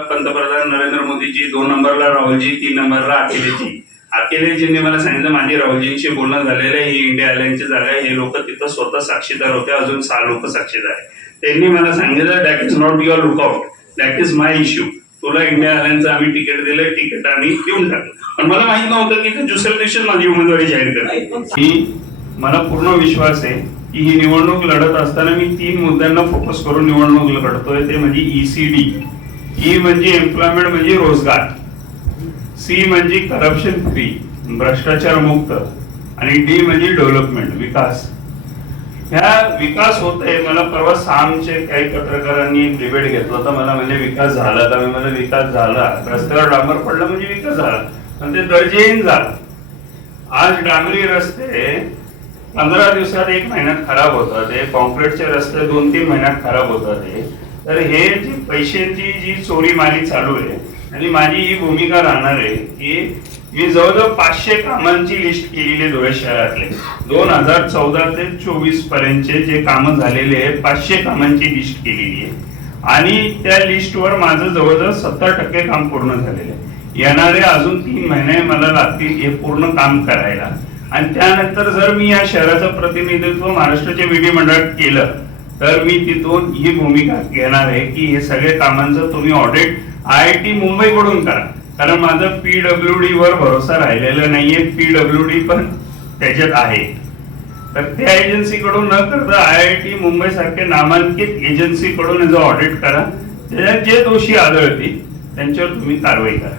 पंतप्रधान नरेंद्र मोदीजी दोन नंबरला राहुलजी तीन नंबरला अखिलेशजी अखिलेशजींनी मला सांगितलं माझी राहुलजींशी बोलणं झालेलं आहे ही इंडिया आयलँडची जागा आहे. हे लोक तिथं स्वतः साक्षीदार होते. अजून सहा लोक साक्षीदार आहे त्यांनी मला सांगितलं that is not your lookout that is my issue तुला इंडिया आयलँडचं आम्ही तिकीट दिलं तिकीट आम्ही देऊन टाकलं. पण मला माहीत नव्हतं की दुसऱ्या दिवशीच माझी उमेदवारी जाहीर करते. ही मला पूर्ण विश्वास आहे की ही निवडणूक लढत असताना मी तीन मुद्द्यांना फोकस करून निवडणूक लढतोय. ते म्हणजे ईसीडी ई म्हणजे एम्प्लॉयमेंट म्हणजे रोजगार. सी म्हणजे करप्शन फ्री भ्रष्टाचार मुक्त आणि डी म्हणजे डेव्हलपमेंट विकास. ह्या विकास होत आहे. मला परवा सामचे काही पत्रकारांनी एक डिबेट घेतला होता. मला म्हणजे विकास झाला. का मी मला विकास झाला. रस्त्यावर डांबर पडला म्हणजे विकास झाला. पण ते दर्जेहीन झाला. आज डांबरी रस्ते पंधरा दिवसात एक महिन्यात खराब होतात. ते कॉन्क्रीटचे रस्ते दोन तीन महिन्यात खराब होतात ते तर हे जी पैशाची जी चोरी माझी चालू आहे आणि माझी ही भूमिका राहणार आहे की मी जवळजवळ पाचशे कामांची लिस्ट केलेली आहे धुळे शहरातले. दोन हजार चौदा ते चोवीस पर्यंतचे जे कामं झालेले आहे पाचशे कामांची लिस्ट केलेली आहे. आणि त्या लिस्टवर माझं जवळजवळ सत्तर टक्के काम पूर्ण झालेलं आहे. येणारे अजून तीन महिने मला लागतील हे पूर्ण काम करायला. आणि त्यानंतर जर मी या शहराचं प्रतिनिधित्व महाराष्ट्राच्या विधिमंडळात केलं तर मी तिथून ही भूमिका घेणार आहे की हे सगळे कामांचं तुम्ही ऑडिट आय आय टी मुंबईकडून करा. कारण माझं पीडब्ल्यू डी वर भरोसा राहिलेला नाहीये. पीडब्ल्यू डी पण त्याच्यात आहे. तर त्या एजन्सीकडून न करता आय आय टी मुंबई सारख्या नामांकित एजन्सीकडून याचं ऑडिट करा. त्याच्यात जे दोषी आढळतील त्यांच्यावर तुम्ही कारवाई करा.